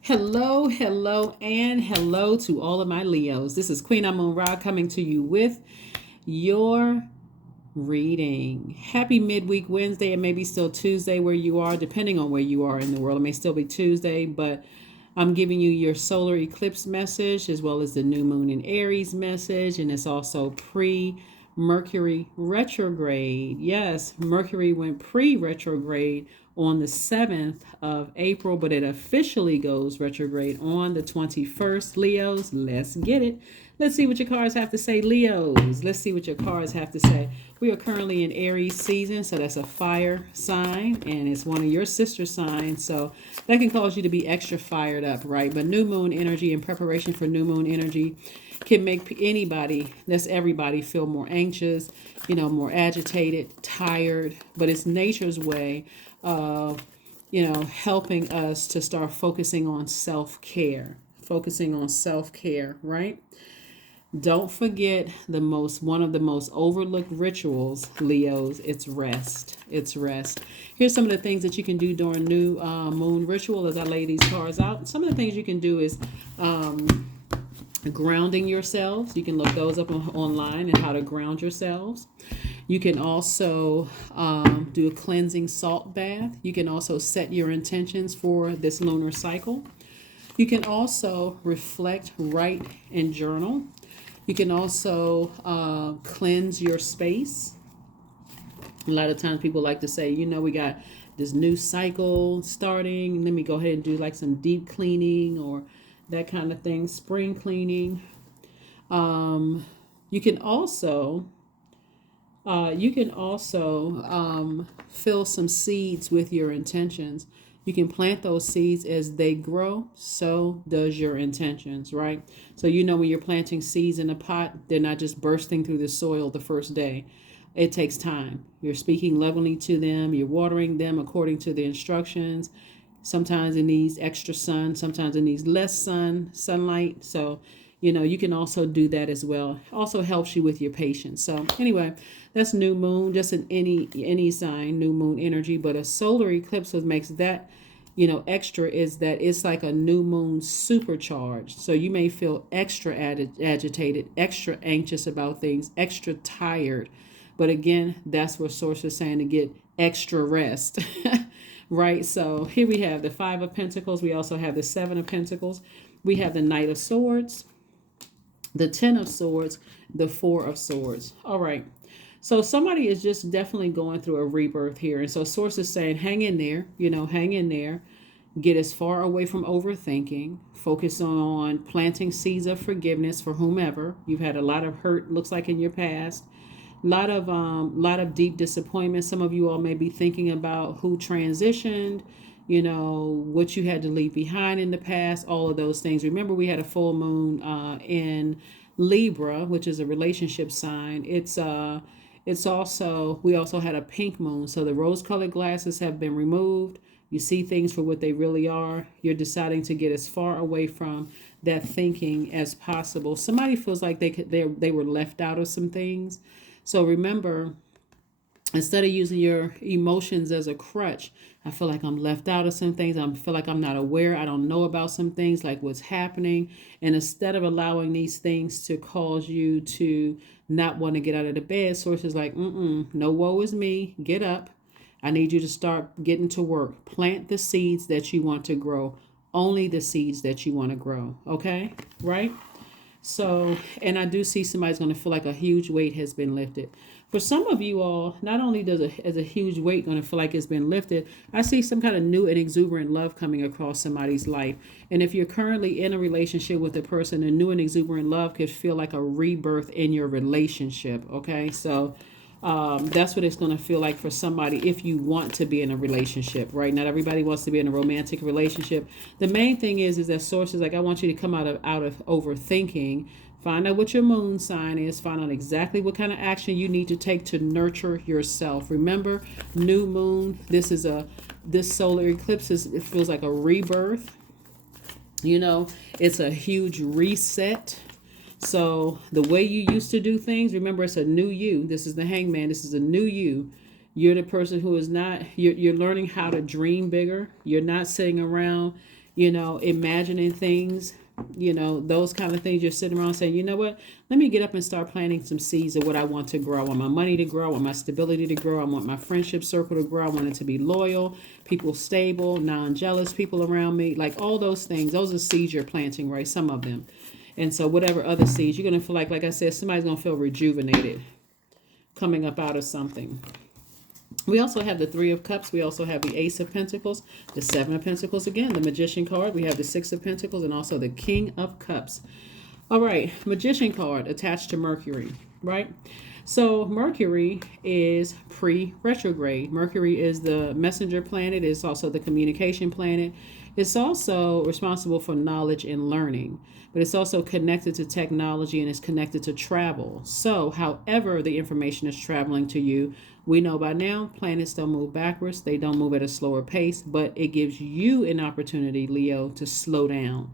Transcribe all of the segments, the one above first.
Hello, hello, and hello to all of my Leos. This is Queen Amun Ra coming to you with your reading. Happy midweek Wednesday. It may be still Tuesday where you are, depending on where you are in the world. It may still be Tuesday, but I'm giving you your solar eclipse message as well as the new moon in Aries message, and it's also pre Mercury retrograde. Yes, Mercury went pre retrograde on the 7th of April, but it officially goes retrograde on the 21st. Leos, let's get it. Let's see what your cards have to say, Leos. Let's see what your cards have to say. We are currently in Aries season, so that's a fire sign, and it's one of your sister signs, so that can cause you to be extra fired up, right? But new moon energy in preparation for new moon energy can make anybody, that's everybody, feel more anxious, more agitated, tired, but it's nature's way of, helping us to start focusing on self-care, right? Don't forget one of the most overlooked rituals, Leos. It's rest. It's rest. Here's some of the things that you can do during new moon ritual as I lay these cards out. Some of the things you can do is grounding yourselves. You can look those up online and how to ground yourselves. You can also do a cleansing salt bath. You can also set your intentions for this lunar cycle. You can also reflect, write, and journal. You can also cleanse your space. A lot of times people like to say, we got this new cycle starting. Let me go ahead and do like some deep cleaning or that kind of thing, spring cleaning. You can also fill some seeds with your intentions. You can plant those seeds as they grow, so does your intentions, right? So when you're planting seeds in a pot, they're not just bursting through the soil the first day. It takes time. You're speaking lovingly to them, you're watering them according to the instructions. Sometimes it needs extra sun, sometimes it needs less sunlight. So you can also do that as well. Also helps you with your patience. So anyway, that's new moon, just in any sign, new moon energy. But a solar eclipse, what makes that extra is that it's like a new moon supercharged. So you may feel extra agitated, extra anxious about things, extra tired. But again, that's what source is saying, to get extra rest. Right? So here we have the Five of Pentacles. We also have the Seven of Pentacles. We have the Knight of Swords, the Ten of Swords, the Four of Swords. All right. So somebody is just definitely going through a rebirth here. And so source is saying, hang in there, hang in there. Get as far away from overthinking. Focus on planting seeds of forgiveness for whomever. You've had a lot of hurt, looks like, in your past. Lot of deep disappointment. Some of you all may be thinking about who transitioned, what you had to leave behind in the past, all of those things. Remember, we had a full moon in Libra, which is a relationship sign. We also had a pink moon. So the rose-colored glasses have been removed. You see things for what they really are. You're deciding to get as far away from that thinking as possible. Somebody feels like they were left out of some things. So remember, instead of using your emotions as a crutch, I feel like I'm left out of some things. I feel like I'm not aware. I don't know about some things, like what's happening. And instead of allowing these things to cause you to not want to get out of the bed, sources like, no woe is me. Get up. I need you to start getting to work. Plant the seeds that you want to grow. Only the seeds that you want to grow. Okay? Right? So, and I do see somebody's going to feel like a huge weight has been lifted. For some of you all, not only is a huge weight going to feel like it's been lifted, I see some kind of new and exuberant love coming across somebody's life. And if you're currently in a relationship with a person, a new and exuberant love could feel like a rebirth in your relationship. Okay, so that's what it's going to feel like for somebody if you want to be in a relationship, right? Not everybody wants to be in a romantic relationship. The main thing is that sources like, I want you to come out of overthinking. Find out what your moon sign is. Find out exactly what kind of action you need to take to nurture yourself. Remember, new moon. This solar eclipse it feels like a rebirth. It's a huge reset. So the way you used to do things, remember, it's a new you. This is the Hangman. This is a new you. You're the person who is not, you're learning how to dream bigger. You're not sitting around, imagining things, those kind of things. You're sitting around saying, you know what, let me get up and start planting some seeds of what I want to grow. I want my money to grow. I want my stability to grow. I want my friendship circle to grow. I want it to be loyal, people stable, non-jealous people around me. Like all those things, those are seeds you're planting, right? Some of them. And so whatever other seeds, you're going to feel like I said, somebody's going to feel rejuvenated coming up out of something. We also have the Three of Cups. We also have the Ace of Pentacles, the Seven of Pentacles again, the Magician card. We have the Six of Pentacles and also the King of Cups. All right, Magician card attached to Mercury, right? So Mercury is pre-retrograde. Mercury is the messenger planet. It's also the communication planet. It's also responsible for knowledge and learning, but it's also connected to technology and it's connected to travel. So however the information is traveling to you, we know by now planets don't move backwards. They don't move at a slower pace, but it gives you an opportunity, Leo, to slow down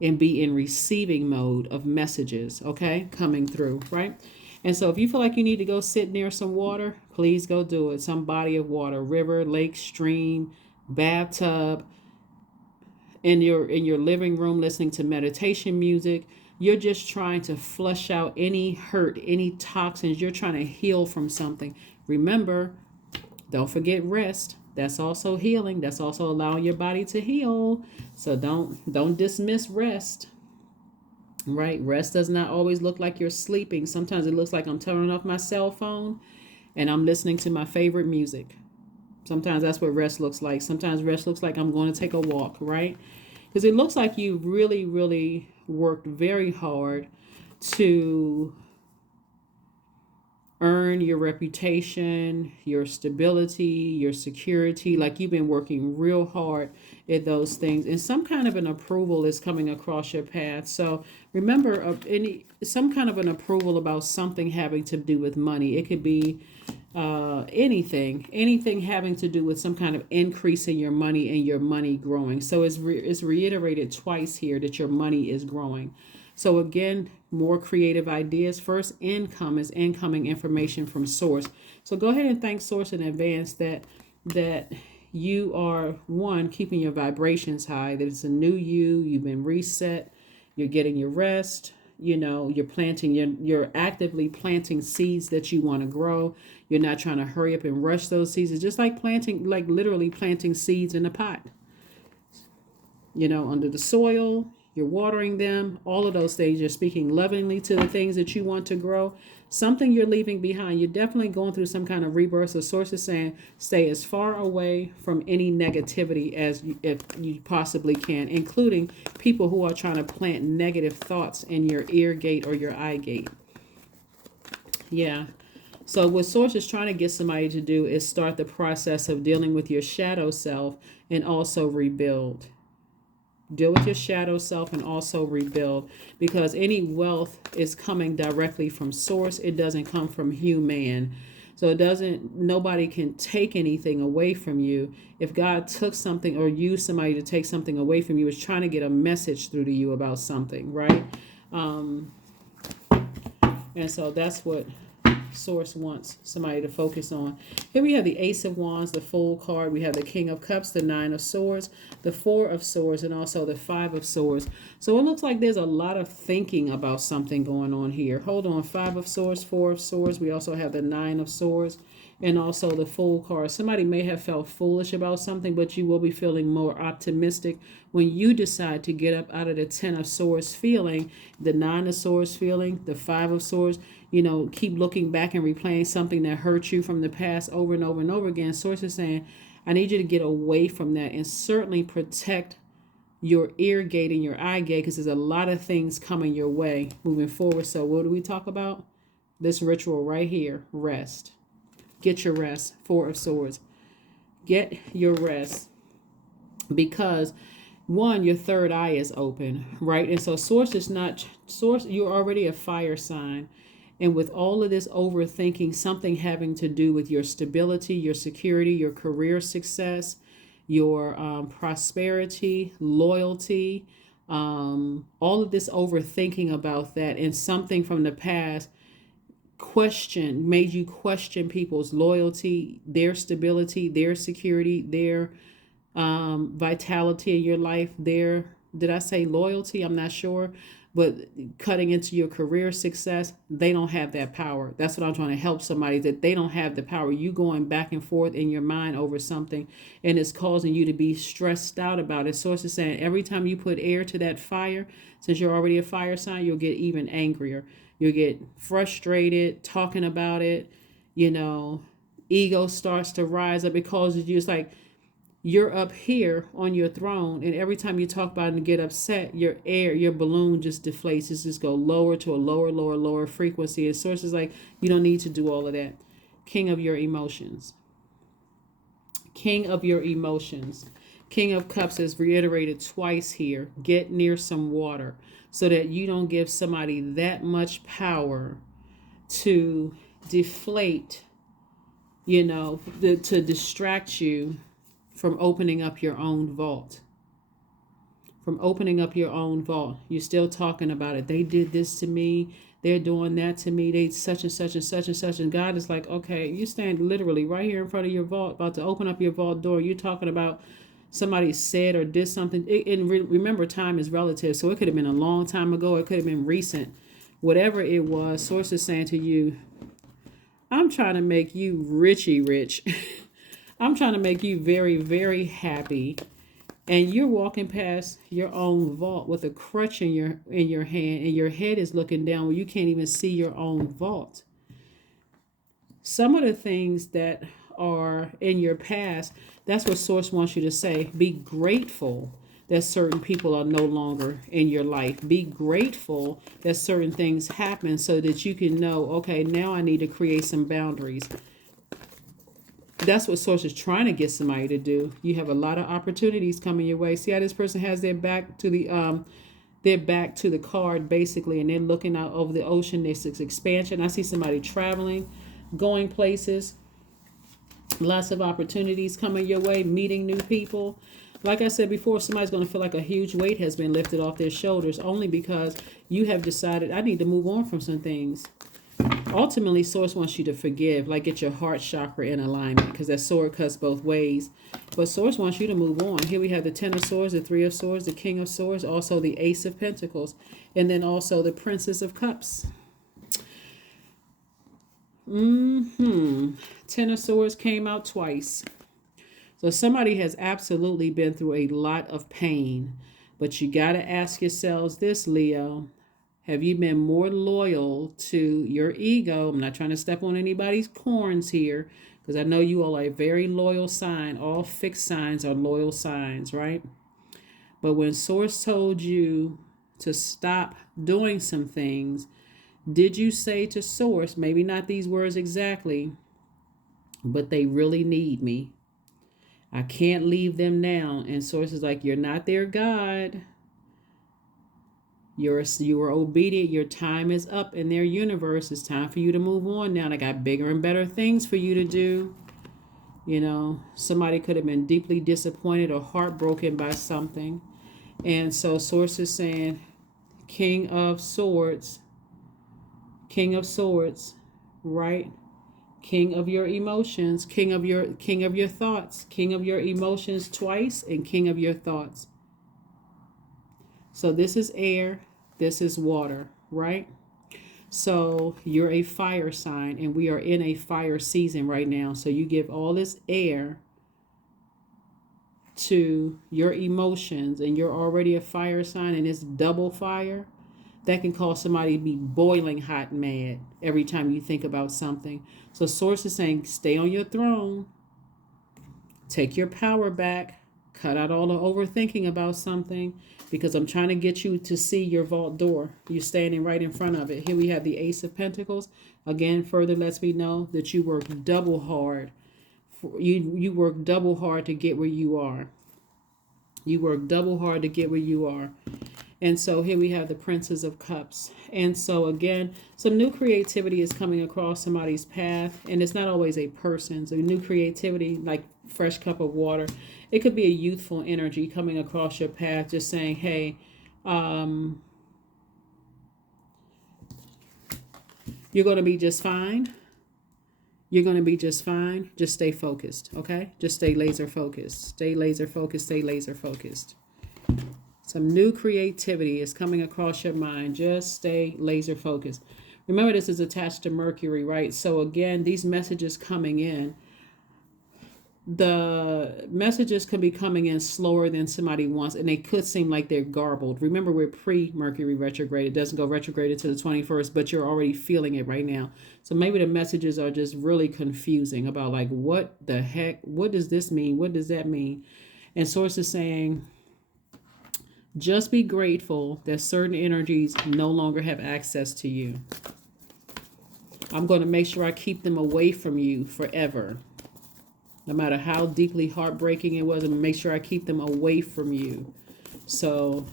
and be in receiving mode of messages, okay, coming through, right? And so if you feel like you need to go sit near some water, please go do it. Some body of water, river, lake, stream, bathtub, in your living room listening to meditation music. You're just trying to flush out any hurt, any toxins. You're trying to heal from something. Remember, don't forget rest. That's also healing. That's also allowing your body to heal. So don't dismiss rest. Right? Rest does not always look like you're sleeping. Sometimes it looks like I'm turning off my cell phone and I'm listening to my favorite music. Sometimes that's what rest looks like. Sometimes rest looks like I'm going to take a walk, right? Because it looks like you really, really worked very hard to earn your reputation, your stability, your security. Like you've been working real hard at those things. And some kind of an approval is coming across your path. So remember, some kind of an approval about something having to do with money. It could be anything having to do with some kind of increase in your money and your money growing. So it's reiterated twice here that your money is growing. So again, more creative ideas. First, income is incoming information from source. So go ahead and thank source in advance that you are, one, keeping your vibrations high, that it's a new you've been reset, you're getting your rest, you're actively planting seeds that you want to grow. You're not trying to hurry up and rush those seeds. It's just like literally planting seeds in a pot, under the soil. You're watering them, all of those things. You're speaking lovingly to the things that you want to grow. Something you're leaving behind. You're definitely going through some kind of rebirth. So source is saying stay as far away from any negativity as if you possibly can, including people who are trying to plant negative thoughts in your ear gate or your eye gate. Yeah. So what source is trying to get somebody to do is start the process of dealing with your shadow self and also rebuild. Deal with your shadow self and also rebuild, because any wealth is coming directly from source. It doesn't come from human. So nobody can take anything away from you. If God took something or used somebody to take something away from you, it's trying to get a message through to you about something, right? And so that's what source wants somebody to focus on. Here we have the Ace of Wands, the Fool card. We have the King of Cups, the Nine of Swords, the Four of Swords, and also the Five of Swords. So it looks like there's a lot of thinking about something going on here. Hold on. Five of Swords, Four of Swords. We also have the Nine of Swords and also the Fool card. Somebody may have felt foolish about something, but you will be feeling more optimistic when you decide to get up out of the Ten of Swords feeling, the Nine of Swords feeling, the Five of Swords. Keep looking back and replaying something that hurt you from the past over and over and over again. Source is saying, I need you to get away from that and certainly protect your ear gate and your eye gate, because there's a lot of things coming your way moving forward. So what do we talk about? This ritual right here, rest. Get your rest. Four of Swords. Get your rest, because one, your third eye is open, right? And so source, you're already a fire sign. And with all of this overthinking, something having to do with your stability, your security, your career success, your prosperity, loyalty, all of this overthinking about that, and something from the past made you question people's loyalty, their stability, their security, their vitality in your life there. Did I say loyalty? I'm not sure. But cutting into your career success, they don't have that power. That's what I'm trying to help somebody, that they don't have the power. You going back and forth in your mind over something, and it's causing you to be stressed out about it. Source is saying every time you put air to that fire, since you're already a fire sign, you'll get even angrier. You'll get frustrated talking about it. You know, ego starts to rise up because it's just like, you're up here on your throne, and every time you talk about it and get upset, your balloon just deflates. It just go lower to a lower frequency. And source is like, you don't need to do all of that. King of your emotions. King of your emotions. King of Cups is reiterated twice here. Get near some water so that you don't give somebody that much power to deflate, to distract you from opening up your own vault. From opening up your own vault. You're still talking about it. They did this to me. They're doing that to me. They such and such and such and such. And God is like, okay, you stand literally right here in front of your vault, about to open up your vault door. You're talking about somebody said or did something. And remember, time is relative. So it could have been a long time ago. It could have been recent. Whatever it was, Source is saying to you, I'm trying to make you rich. I'm trying to make you very, very happy. And you're walking past your own vault with a crutch in your hand, and your head is looking down where you can't even see your own vault. Some of the things that are in your past, that's what Source wants you to say. Be grateful that certain people are no longer in your life. Be grateful that certain things happen so that you can know, okay, now I need to create some boundaries. That's what Source is trying to get somebody to do. You have a lot of opportunities coming your way. See how this person has their back to the card basically, and they're looking out over the ocean. There's expansion. I see somebody traveling, going places. Lots of opportunities coming your way, meeting new people. Like I said before, somebody's going to feel like a huge weight has been lifted off their shoulders only because you have decided, I need to move on from some things. Ultimately, Source wants you to forgive, like get your heart chakra in alignment, because that sword cuts both ways. But Source wants you to move on. Here we have the Ten of Swords, the Three of Swords, the King of Swords, also the Ace of Pentacles, and then also the Princess of Cups. Ten of Swords came out twice. So somebody has absolutely been through a lot of pain. But you got to ask yourselves this, Leo. Have you been more loyal to your ego? I'm not trying to step on anybody's corns here, because I know you all are a very loyal sign. All fixed signs are loyal signs, right? But when Source told you to stop doing some things, did you say to Source, maybe not these words exactly, but they really need me? I can't leave them now. And Source is like, you're not their God. You were obedient. Your time is up in their universe. It's time for you to move on now. They got bigger and better things for you to do. Somebody could have been deeply disappointed or heartbroken by something. And so Source is saying, King of Swords, right? King of your emotions, king of your thoughts, king of your emotions twice, and king of your thoughts. So this is air, this is water, right? So you're a fire sign, and we are in a fire season right now. So you give all this air to your emotions, and you're already a fire sign, and it's double fire. That can cause somebody to be boiling hot mad every time you think about something. So Source is saying, stay on your throne. Take your power back. Cut out all the overthinking about something, because I'm trying to get you to see your vault door. You're standing right in front of it. Here we have the Ace of Pentacles. Again, further lets me know that you work double hard. You work double hard to get where you are. You work double hard to get where you are. And so here we have the Princess of Cups. And so again, some new creativity is coming across somebody's path. And it's not always a person. So new creativity, like fresh cup of water. It could be a youthful energy coming across your path, just saying, hey, you're going to be just fine. You're going to be just fine. Just stay focused, okay? Just stay laser focused. Stay laser focused. Stay laser focused. Some new creativity is coming across your mind. Just stay laser focused. Remember, this is attached to Mercury, right? So again, these messages coming in, the messages can be coming in slower than somebody wants, and they could seem like they're garbled. Remember, we're pre-Mercury retrograde. It doesn't go retrograde until the 21st, but you're already feeling it right now. So maybe the messages are just really confusing about like, what the heck? What does this mean? What does that mean? And Source is saying, just be grateful that certain energies no longer have access to you. I'm going to make sure I keep them away from you forever. No matter how deeply heartbreaking it was, I'm going to make sure I keep them away from you. So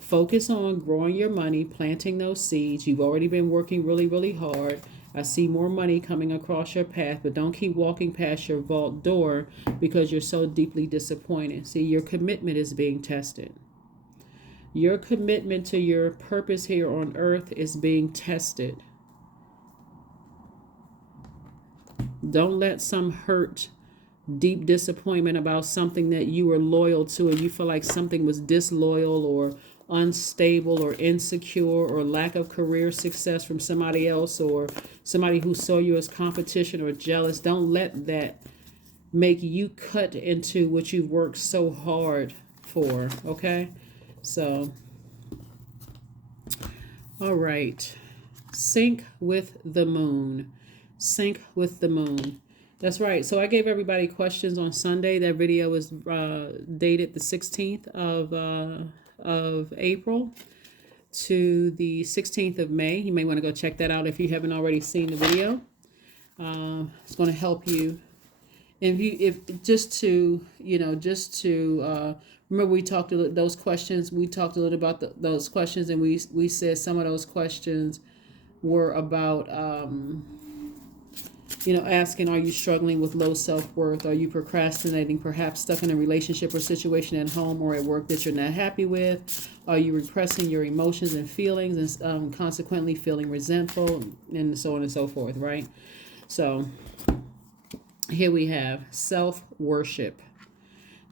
focus on growing your money, planting those seeds. You've already been working really, really hard. I see more money coming across your path, but don't keep walking past your vault door because you're so deeply disappointed. See, your commitment is being tested. Your commitment to your purpose here on earth is being tested. Don't let some hurt, deep disappointment about something that you were loyal to, and you feel like something was disloyal or unstable or insecure or lack of career success from somebody else or somebody who saw you as competition or jealous. Don't let that make you cut into what you've worked so hard for, okay? So, all right. Sync with the moon. Sync with the moon. That's right. So I gave everybody questions on Sunday. That video was dated the 16th of April to the 16th of May. You may want to go check that out if you haven't already seen the video. It's going to help you. And if just to remember, we talked those questions. We talked a little about those questions, and we said some of those questions were about asking, are you struggling with low self-worth? Are you procrastinating, perhaps stuck in a relationship or situation at home or at work that you're not happy with? Are you repressing your emotions and feelings and consequently feeling resentful, and so on and so forth, right? So here we have self-worship.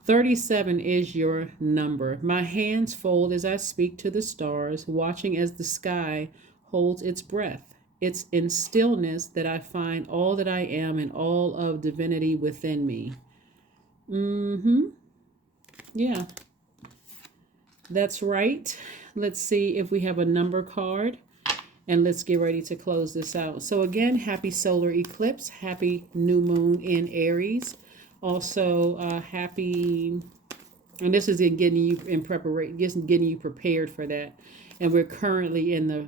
37 is your number. My hands fold as I speak to the stars, watching as the sky holds its breath. It's in stillness that I find all that I am and all of divinity within me. Yeah, that's right. Let's see if we have a number card. And let's get ready to close this out. So again, happy solar eclipse. Happy new moon in Aries. Also, happy, and this is getting you in preparation, getting you prepared for that. And we're currently in the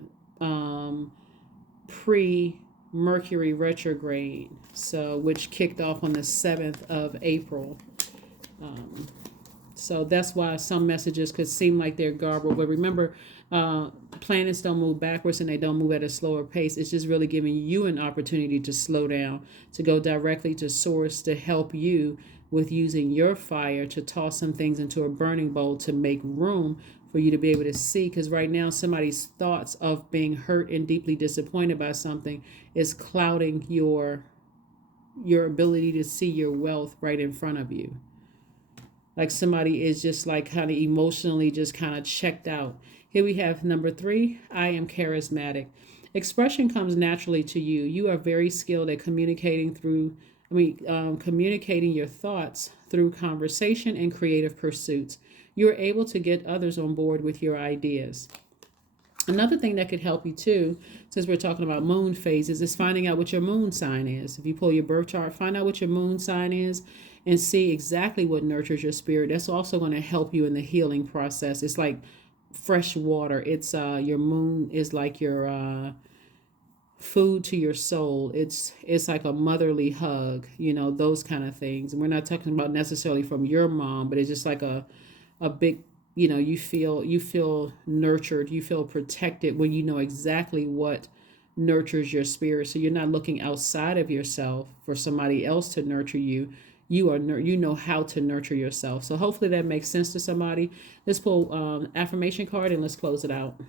pre-Mercury retrograde, so which kicked off on the 7th of April. So that's why some messages could seem like they're garbled. But remember, planets don't move backwards and they don't move at a slower pace. It's just really giving you an opportunity to slow down, to go directly to source, to help you with using your fire to toss some things into a burning bowl to make room for you to be able to see. Because right now, somebody's thoughts of being hurt and deeply disappointed by something is clouding your ability to see your wealth right in front of you. Like somebody is just like kind of emotionally just kind of checked out. Here we have number 3. I am charismatic. Expression comes naturally to you. You are very skilled at communicating communicating your thoughts through conversation and creative pursuits. You're able to get others on board with your ideas. Another thing that could help you too, since we're talking about moon phases, is finding out what your moon sign is. If you pull your birth chart, find out what your moon sign is and see exactly what nurtures your spirit. That's also going to help you in the healing process. It's like fresh water. It's your moon is like your food to your soul. It's like a motherly hug, those kind of things. And we're not talking about necessarily from your mom, but it's just like a big, you feel nurtured, you feel protected when you know exactly what nurtures your spirit. So you're not looking outside of yourself for somebody else to nurture you. You know how to nurture yourself. So hopefully that makes sense to somebody. Let's pull affirmation card and let's close it out.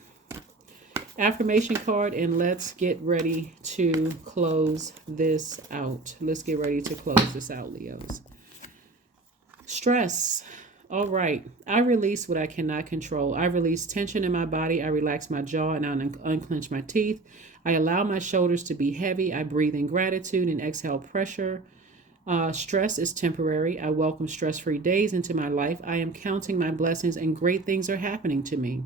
affirmation card, and let's get ready to close this out. Let's get ready to close this out, Leos. Stress. All right. I release what I cannot control. I release tension in my body. I relax my jaw and I unclench my teeth. I allow my shoulders to be heavy. I breathe in gratitude and exhale pressure. Stress is temporary. I welcome stress-free days into my life. I am counting my blessings and great things are happening to me.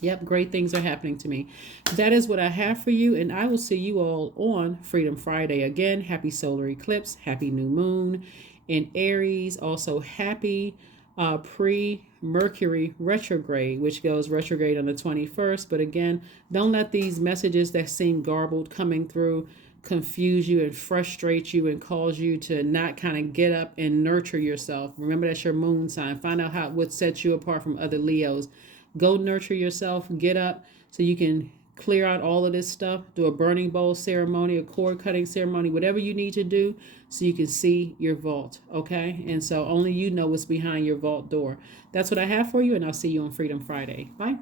Yep, great things are happening to me. That is what I have for you, and I will see you all on Freedom Friday again. Happy solar eclipse, happy new moon in Aries. Also, happy pre-Mercury retrograde, which goes retrograde on the 21st. But again, don't let these messages that seem garbled coming through confuse you and frustrate you and cause you to not kind of get up and nurture yourself. Remember, that's your moon sign. Find out what sets you apart from other Leos. Go nurture yourself, get up so you can clear out all of this stuff, do a burning bowl ceremony, a cord cutting ceremony, whatever you need to do so you can see your vault, okay? And so only you know what's behind your vault door. That's what I have for you, and I'll see you on Freedom Friday. Bye.